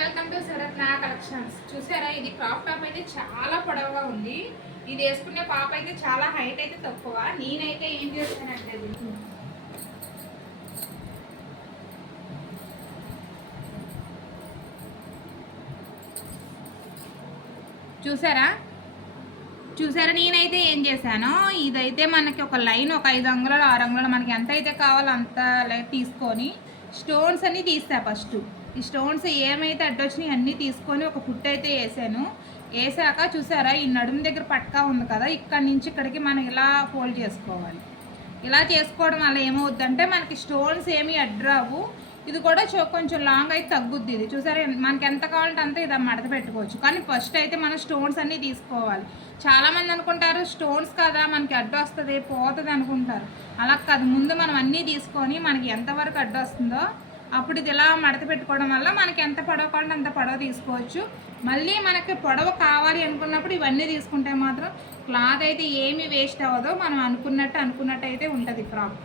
Welcome to సరత్నా collections. చూసారా, ఇది crop top అయితే చాలా పొడవుగా ఉంది. ఇది వేసుకునే పాప అయితే చాలా హైట్ అయితే తక్కువ. నేనైతే ఏం చేస్తానంటే చూసారా చూసారా నేనైతే ఏం చేశాను, ఇదైతే మనకి ఒక లైన్ ఒక 5 అంగుళాలు 6 అంగుళాలు మనకి ఎంత అయితే కావాలో అంత తీసుకొని స్టోన్స్ అన్నీ తీస్తా. ఫస్ట్ ఈ స్టోన్స్ ఏమైతే అడ్డొచ్చినాయి అన్నీ తీసుకొని ఒక కుట్టు అయితే వేసాను. వేసాక చూసారా, ఈ నడుము దగ్గర పట్కా ఉంది కదా, ఇక్కడి నుంచి ఇక్కడికి మనం ఇలా ఫోల్డ్ చేసుకోవాలి. ఇలా చేసుకోవడం వల్ల ఏమవుద్దంటే మనకి స్టోన్స్ ఏమీ అడ్రావు. ఇది కూడా కొంచెం లాంగ్ అయితే తగ్గుద్ది. ఇది చూసారా, మనకి ఎంత కావాలంటే అంత ఇది మడత పెట్టుకోవచ్చు. కానీ ఫస్ట్ అయితే మనం స్టోన్స్ అన్నీ తీసుకోవాలి. చాలామంది అనుకుంటారు స్టోన్స్ కదా మనకి అడ్డు వస్తుంది పోతుంది అనుకుంటారు. అలా కాదు, ముందు మనం అన్నీ తీసుకొని మనకి ఎంతవరకు అడ్డు వస్తుందో అప్పుడు ఇది ఇలా మడత పెట్టుకోవడం వల్ల మనకి ఎంత పొడవు కావాలంటే అంత పొడవు తీసుకోవచ్చు. మళ్ళీ మనకి పొడవు కావాలి అనుకున్నప్పుడు ఇవన్నీ తీసుకుంటే మాత్రం క్లాత్ అయితే ఏమీ వేస్ట్ అవ్వదు. మనం అనుకున్నట్టు అయితే ఉంటుంది ఫ్రాక్.